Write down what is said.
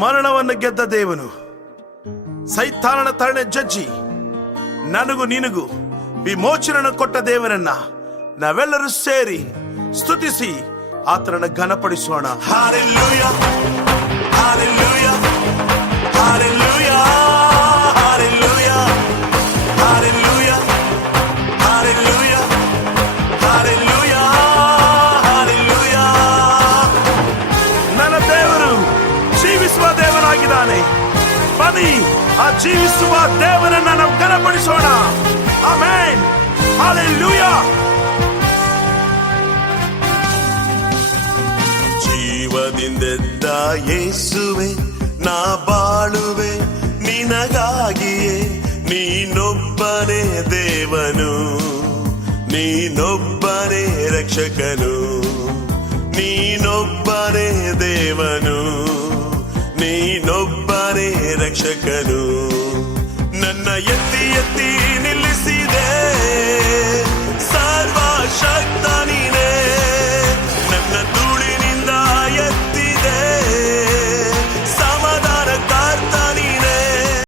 ಮರಣವನ್ನು ಗೆದ್ದ ದೇವನು, ಸೈತಾನನ ತರಣೆ ಜಜ್ಜಿ ನನಗೂ ನಿನಗೂ ವಿಮೋಚನೆ ಕೊಟ್ಟ ದೇವರನ್ನ ನಾವೆಲ್ಲರೂ ಸೇರಿ ಸ್ತುತಿಸಿ ಆತನನ್ನು ಘನಪಡಿಸೋಣ. Hallelujah, hallelujah, hallelujah, hallelujah, hallelujah, hallelujah, hallelujah, hallelujah. ನನ್ನ ದೇವರು ಜೀವಿಸುವ ದೇವನಾಗಿದ್ದಾನೆ. ಬನ್ನಿ ಆ ಜೀವಿಸುವ ದೇವರನ್ನ ನಾವು ಘನಪಡಿಸೋಣ. Amen, hallelujah. ಜೀವದಿಂದೆದ್ದ ಯೇಸುವೆ, ನಾ ಬಾಳುವೆ ನಿನಗಾಗಿಯೇ. ನೀನೊಬ್ಬನೇ ದೇವನು, ನೀನೊಬ್ಬನೇ ರಕ್ಷಕನು, ನೀನೊಬ್ಬನೇ ದೇವನು, ನೀನೊಬ್ಬನೇ ರಕ್ಷಕನು. ನನ್ನ ಎತ್ತಿ ಎತ್ತಿ ನಿಲ್ಲಿಸಿದೆ,